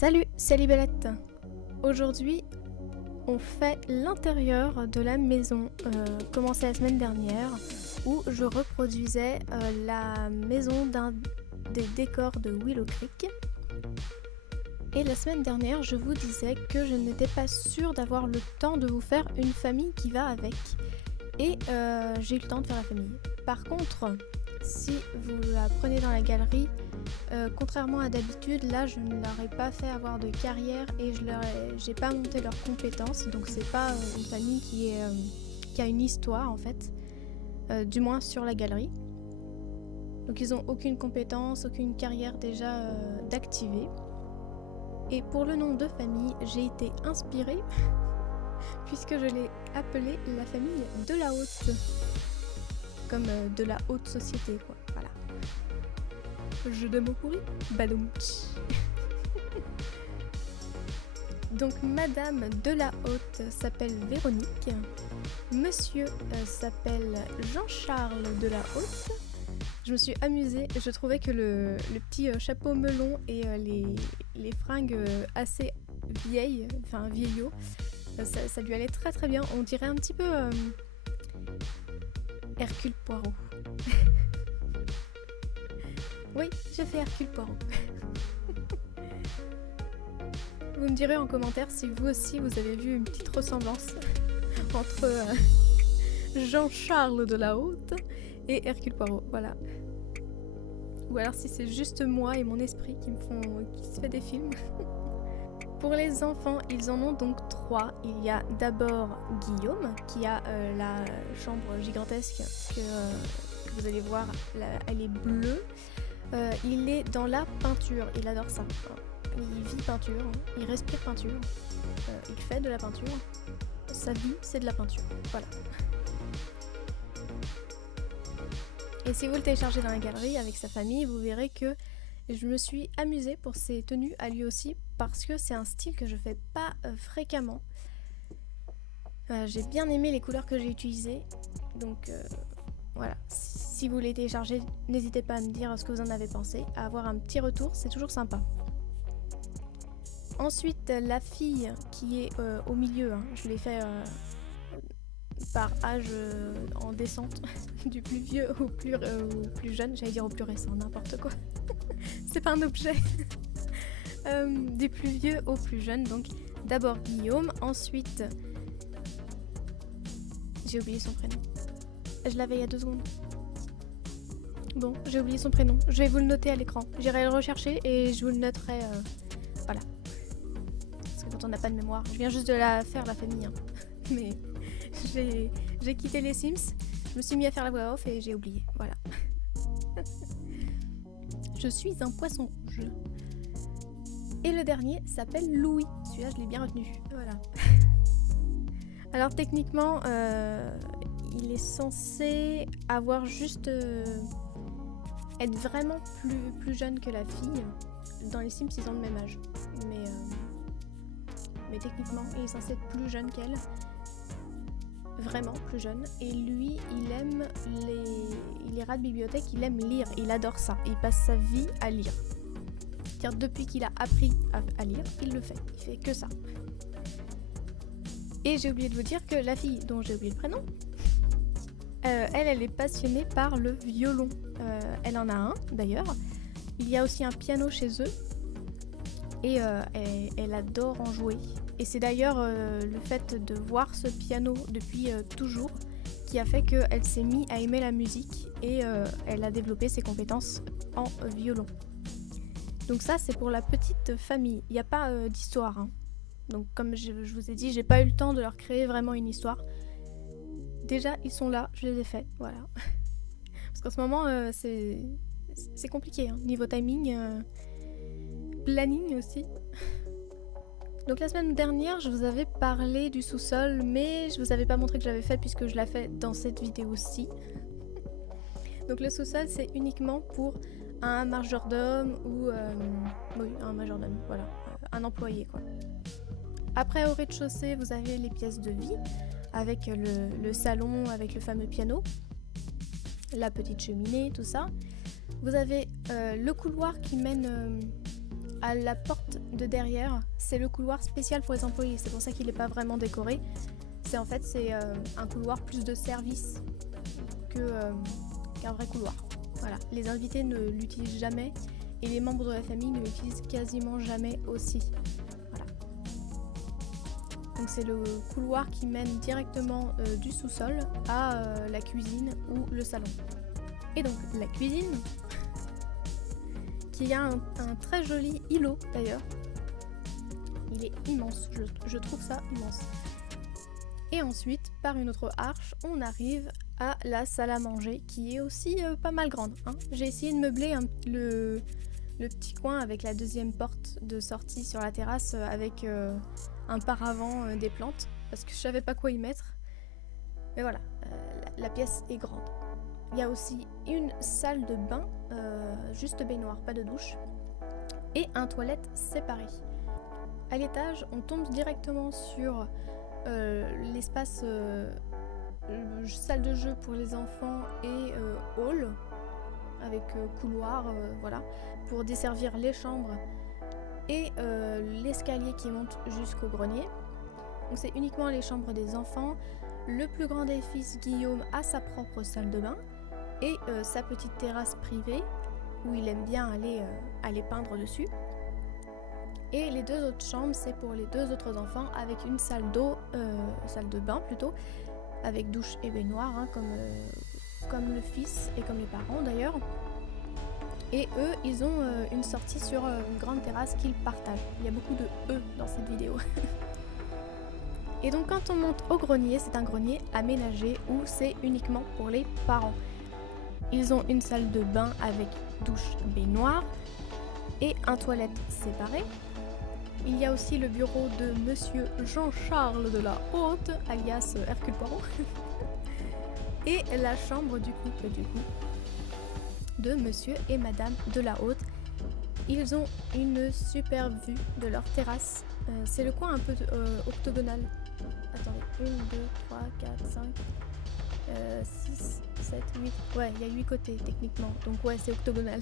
Salut, c'est Libellette. Aujourd'hui, on fait l'intérieur de la maison, commencé la semaine dernière, où je reproduisais la maison d'un des décors de Willow Creek. Et la semaine dernière, je vous disais que je n'étais pas sûre d'avoir le temps de vous faire une famille qui va avec. Et j'ai eu le temps de faire la famille. Par contre, si vous la prenez dans la galerie, contrairement à d'habitude, là je ne leur ai pas fait avoir de carrière et j'ai pas monté leurs compétences, donc c'est pas une famille qui a une histoire en fait, du moins sur la galerie. Donc ils ont aucune compétence, aucune carrière déjà d'activer. Et pour le nom de famille, j'ai été inspirée puisque je l'ai appelée la famille de la haute, comme de la haute société quoi, voilà. Jeu de mots pourris, badoumtch. Donc Madame de la Haute s'appelle Véronique, Monsieur s'appelle Jean-Charles de la Haute. Je me suis amusée, je trouvais que le petit chapeau melon et les fringues assez vieilles, enfin vieillots, ça lui allait très très bien. On dirait un petit peu Hercule Poirot. Oui, j'ai fait Hercule Poirot. Vous me direz en commentaire si vous aussi vous avez vu une petite ressemblance entre Jean-Charles de la Haute et Hercule Poirot, voilà. Ou alors si c'est juste moi et mon esprit qui se fait des films. Pour les enfants, ils en ont donc 3. Il y a d'abord Guillaume qui a la chambre gigantesque que vous allez voir, elle est bleue. Il est dans la peinture, il adore ça. Il vit peinture, il respire peinture, il fait de la peinture. Sa vie, c'est de la peinture. Voilà. Et si vous le téléchargez dans la galerie avec sa famille, vous verrez que je me suis amusée pour ses tenues à lui aussi, parce que c'est un style que je fais pas fréquemment. J'ai bien aimé les couleurs que j'ai utilisées, donc voilà. Si vous les téléchargez, n'hésitez pas à me dire ce que vous en avez pensé, à avoir un petit retour, c'est toujours sympa. Ensuite, la fille qui est au milieu, hein, je l'ai fait par âge en descente, du plus vieux au plus jeune, j'allais dire au plus récent, n'importe quoi. C'est pas un objet. Du plus vieux au plus jeune, donc d'abord Guillaume, ensuite... J'ai oublié son prénom. Je l'avais il y a 2 secondes. Bon, j'ai oublié son prénom. Je vais vous le noter à l'écran. J'irai le rechercher et je vous le noterai. Voilà. Parce que quand on n'a pas de mémoire, je viens juste de la faire la famille. Hein. Mais j'ai quitté les Sims, je me suis mis à faire la voix off et j'ai oublié. Voilà. Je suis un poisson rouge. Et le dernier s'appelle Louis. Celui-là, je l'ai bien retenu. Voilà. Alors techniquement, il est censé avoir juste être vraiment plus jeune que la fille. Dans les Sims, ils ont le même âge. Mais techniquement, il est censé être plus jeune qu'elle. Vraiment plus jeune. Et lui, il aime les rats de bibliothèque, il aime lire. Il adore ça. Il passe sa vie à lire. C'est-à-dire depuis qu'il a appris à lire, il le fait. Il fait que ça. Et j'ai oublié de vous dire que la fille dont j'ai oublié le prénom, elle est passionnée par le violon. Elle en a un d'ailleurs. Il y a aussi un piano chez eux. Et elle adore en jouer. Et c'est d'ailleurs le fait de voir ce piano depuis toujours qui a fait qu'elle s'est mise à aimer la musique et elle a développé ses compétences en violon. Donc ça, c'est pour la petite famille. Il n'y a pas d'histoire. Hein. Donc comme je vous ai dit, j'ai pas eu le temps de leur créer vraiment une histoire. Déjà, ils sont là, je les ai faits, voilà. Parce qu'en ce moment, c'est compliqué, hein. Niveau timing, planning aussi. Donc la semaine dernière, je vous avais parlé du sous-sol, mais je vous avais pas montré que j'avais fait puisque je l'ai fait dans cette vidéo-ci. Donc le sous-sol, c'est uniquement pour un majordome ou... oui, un majordome, voilà. Un employé, quoi. Après, au rez-de-chaussée, vous avez les pièces de vie, avec le salon, avec le fameux piano, la petite cheminée, tout ça. Vous avez le couloir qui mène à la porte de derrière, c'est le couloir spécial pour les employés. C'est pour ça qu'il n'est pas vraiment décoré. C'est un couloir plus de service qu'un vrai couloir. Voilà. Les invités ne l'utilisent jamais et les membres de la famille ne l'utilisent quasiment jamais aussi. Voilà. Donc c'est le couloir qui mène directement du sous-sol à la cuisine ou le salon. Et donc la cuisine, qui a un très joli îlot d'ailleurs. Il est immense, je trouve ça immense. Et ensuite, par une autre arche, on arrive à la salle à manger, qui est aussi pas mal grande. Hein. J'ai essayé de meubler le petit coin avec la deuxième porte de sortie sur la terrasse avec un paravent des plantes, parce que je savais pas quoi y mettre. Mais voilà, la pièce est grande. Il y a aussi une salle de bain, juste baignoire, pas de douche, et un toilette séparé. À l'étage, on tombe directement sur l'espace salle de jeu pour les enfants et hall, avec couloir, voilà, pour desservir les chambres et l'escalier qui monte jusqu'au grenier. Donc c'est uniquement les chambres des enfants. Le plus grand des fils, Guillaume, a sa propre salle de bain et sa petite terrasse privée où il aime bien aller peindre dessus. Et les deux autres chambres, c'est pour les deux autres enfants avec une salle de bain plutôt, avec douche et baignoire, hein, comme le fils et comme les parents d'ailleurs. Et eux, ils ont une sortie sur une grande terrasse qu'ils partagent. Il y a beaucoup de eux dans cette vidéo. Et donc quand on monte au grenier, c'est un grenier aménagé où c'est uniquement pour les parents. Ils ont une salle de bain avec douche baignoire et un toilette séparé. Il y a aussi le bureau de Monsieur Jean-Charles de la Haute, alias Hercule Poirot, et la chambre du couple de Monsieur et Madame de la Haute. Ils ont une super vue de leur terrasse. C'est le coin un peu octogonal. Attendez, 1, 2, 3, 4, 5, 6, 7, 8. Ouais, il y a 8 côtés techniquement, donc ouais, c'est octogonal.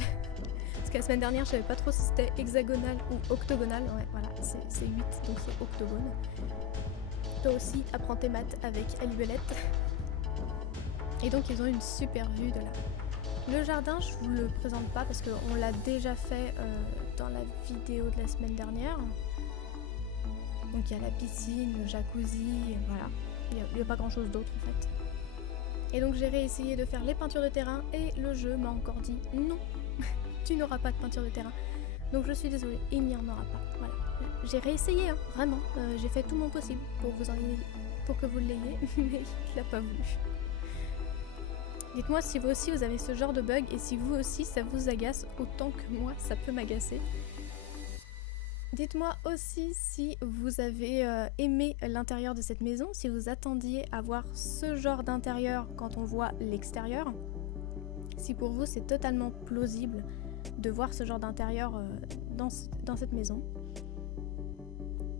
Parce que la semaine dernière, je savais pas trop si c'était hexagonal ou octogonal. Ouais, voilà, c'est 8, donc c'est octogone. Toi aussi, apprends tes maths avec Ali Belette. Et donc, ils ont une super vue de là. Le jardin, je vous le présente pas parce qu'on l'a déjà fait dans la vidéo de la semaine dernière. Donc, il y a la piscine, le jacuzzi, voilà. Il n'y a pas grand chose d'autre en fait. Et donc, j'ai réessayé de faire les peintures de terrain et le jeu m'a encore dit non. Tu n'auras pas de peinture de terrain. Donc je suis désolée, il n'y en aura pas. Voilà. J'ai réessayé, hein, vraiment. J'ai fait tout mon possible pour que vous l'ayez, mais il n'a pas voulu. Dites-moi si vous aussi vous avez ce genre de bug et si vous aussi ça vous agace autant que moi ça peut m'agacer. Dites-moi aussi si vous avez aimé l'intérieur de cette maison, si vous attendiez à voir ce genre d'intérieur quand on voit l'extérieur. Si pour vous c'est totalement plausible de voir ce genre d'intérieur dans cette maison.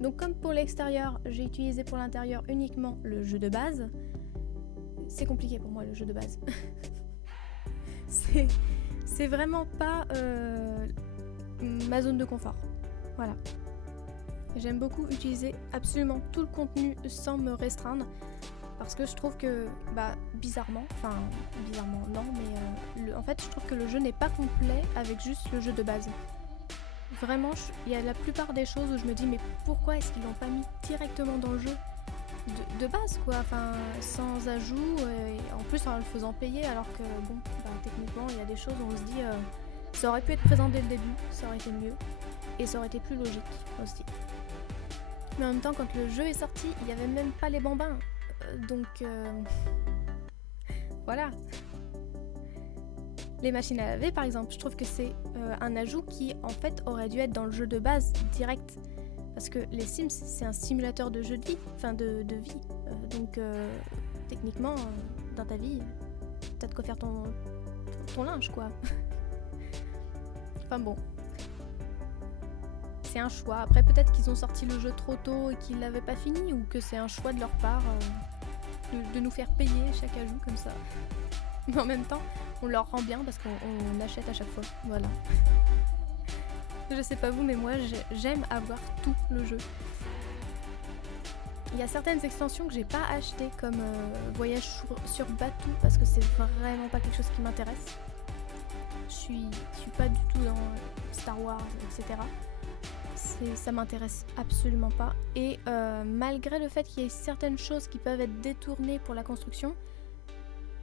Donc comme pour l'extérieur, j'ai utilisé pour l'intérieur uniquement le jeu de base. C'est compliqué pour moi le jeu de base. c'est vraiment pas ma zone de confort. Voilà. J'aime beaucoup utiliser absolument tout le contenu sans me restreindre. Parce que je trouve que, bizarrement non, mais en fait je trouve que le jeu n'est pas complet avec juste le jeu de base. Vraiment, il y a la plupart des choses où je me dis mais pourquoi est-ce qu'ils l'ont pas mis directement dans le jeu de base quoi, enfin sans ajout et en plus en le faisant payer alors que bon, techniquement il y a des choses où on se dit ça aurait pu être présent dès le début, ça aurait été mieux et ça aurait été plus logique aussi. Mais en même temps quand le jeu est sorti, il n'y avait même pas les bambins. Donc voilà. Les machines à laver par exemple, je trouve que c'est un ajout qui en fait aurait dû être dans le jeu de base direct. Parce que les Sims c'est un simulateur de jeu de vie, enfin de vie. Donc techniquement dans ta vie, t'as de quoi faire ton linge quoi. Enfin bon. C'est un choix. Après peut-être qu'ils ont sorti le jeu trop tôt et qu'ils l'avaient pas fini ou que c'est un choix de leur part de nous faire payer chaque ajout comme ça. Mais en même temps, on leur rend bien parce qu'on achète à chaque fois. Voilà. Je sais pas vous, mais moi j'aime avoir tout le jeu. Il y a certaines extensions que j'ai pas achetées comme Voyage sur Batuu parce que c'est vraiment pas quelque chose qui m'intéresse. Je suis pas du tout dans Star Wars, etc. Ça m'intéresse absolument pas. Et malgré le fait qu'il y ait certaines choses qui peuvent être détournées pour la construction,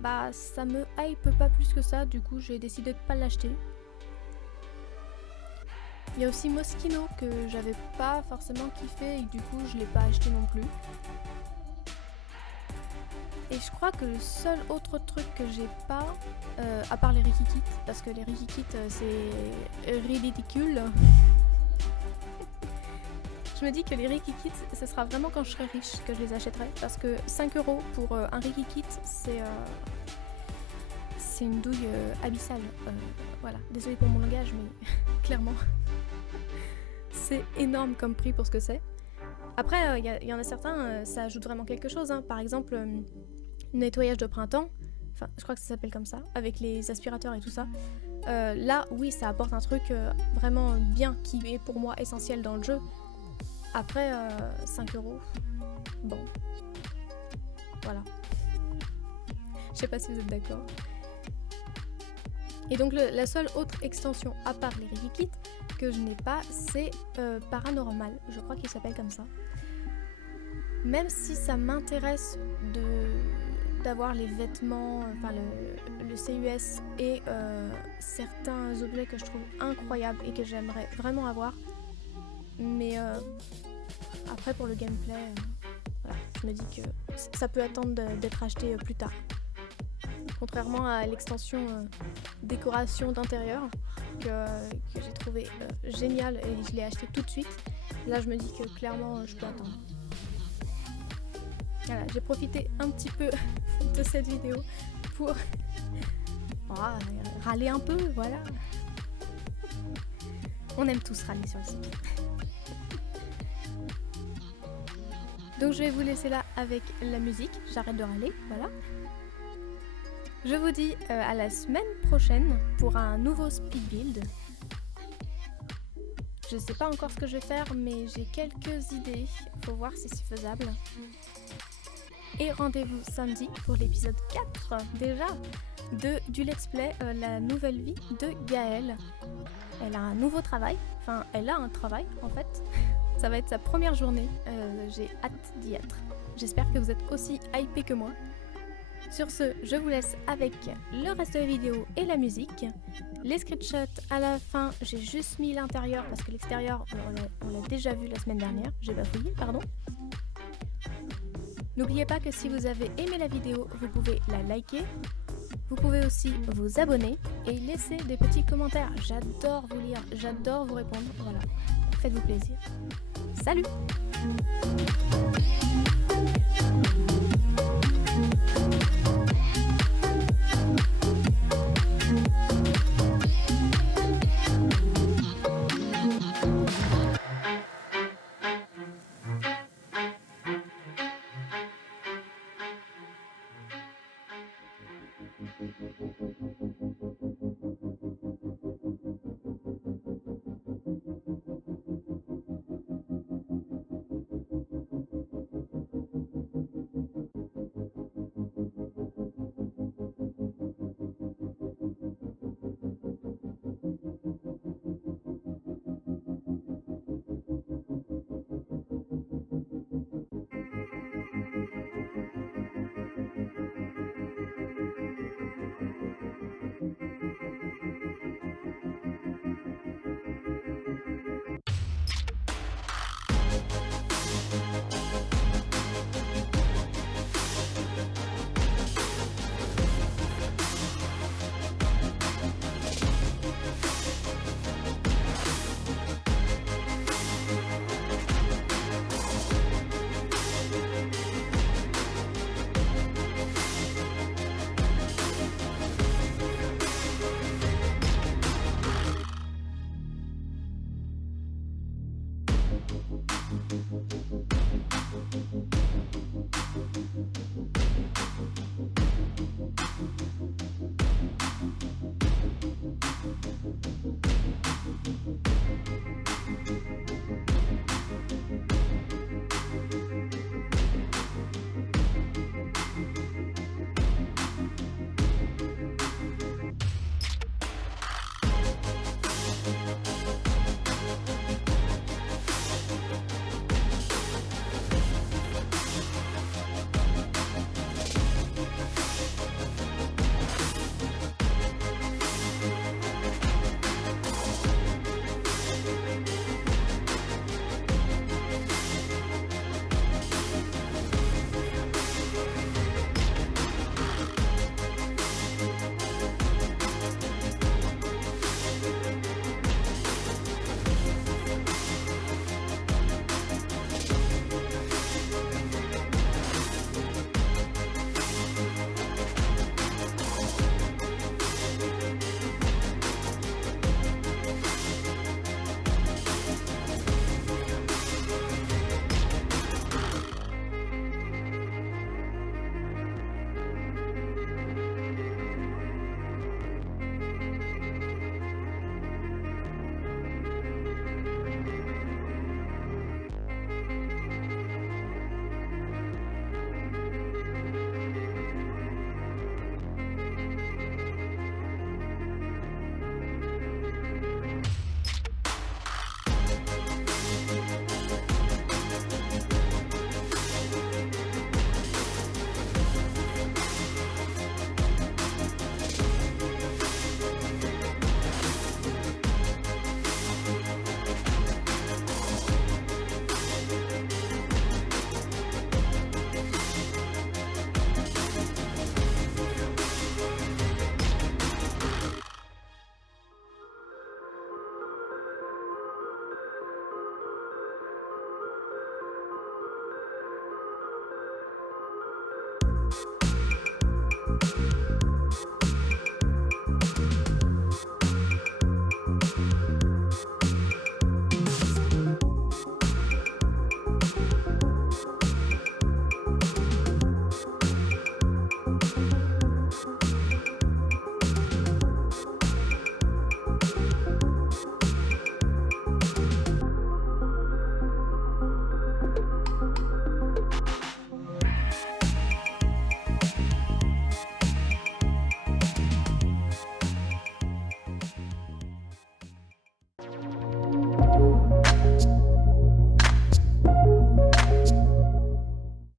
bah ça me hype pas plus que ça, du coup j'ai décidé de pas l'acheter. Il y a aussi Moschino que j'avais pas forcément kiffé et du coup je l'ai pas acheté non plus. Et je crois que le seul autre truc que j'ai pas, à part les Rikikit, parce que les Rikikit c'est ridicule. Je me dis que les Rikikit, ce sera vraiment quand je serai riche que je les achèterai, parce que 5 € pour un Rikikit, c'est une douille abyssale. Voilà, désolée pour mon langage, mais clairement, c'est énorme comme prix pour ce que c'est. Après, il y en a certains, ça ajoute vraiment quelque chose, hein. Par exemple, nettoyage de printemps, enfin, je crois que ça s'appelle comme ça, avec les aspirateurs et tout ça. Là, oui, ça apporte un truc vraiment bien, qui est pour moi essentiel dans le jeu. Après, 5 €, bon, voilà. Je sais pas si vous êtes d'accord. Et donc la seule autre extension, à part les Rikikit, que je n'ai pas, c'est Paranormal, je crois qu'il s'appelle comme ça. Même si ça m'intéresse d'avoir les vêtements, enfin le CUS et certains objets que je trouve incroyables et que j'aimerais vraiment avoir. Mais après pour le gameplay, voilà, je me dis que ça peut attendre d'être acheté plus tard. Contrairement à l'extension décoration d'intérieur que j'ai trouvé géniale et je l'ai acheté tout de suite. Là je me dis que clairement je peux attendre. Voilà, j'ai profité un petit peu de cette vidéo pour râler un peu, voilà. On aime tous râler sur le site. Donc je vais vous laisser là avec la musique, j'arrête de râler, voilà. Je vous dis à la semaine prochaine pour un nouveau speed build. Je sais pas encore ce que je vais faire, mais j'ai quelques idées, faut voir si c'est faisable. Et rendez-vous samedi pour l'épisode 4 déjà du let's play La nouvelle vie de Gaëlle. Elle a un nouveau travail, enfin elle a un travail en fait. Ça va être sa première journée, j'ai hâte d'y être. J'espère que vous êtes aussi hypés que moi. Sur ce, je vous laisse avec le reste de la vidéo et la musique. Les screenshots à la fin, j'ai juste mis l'intérieur parce que l'extérieur, on l'a déjà vu la semaine dernière. J'ai bafouillé, pardon. N'oubliez pas que si vous avez aimé la vidéo, vous pouvez la liker. Vous pouvez aussi vous abonner et laisser des petits commentaires. J'adore vous lire, j'adore vous répondre. Voilà, faites-vous plaisir. Salut!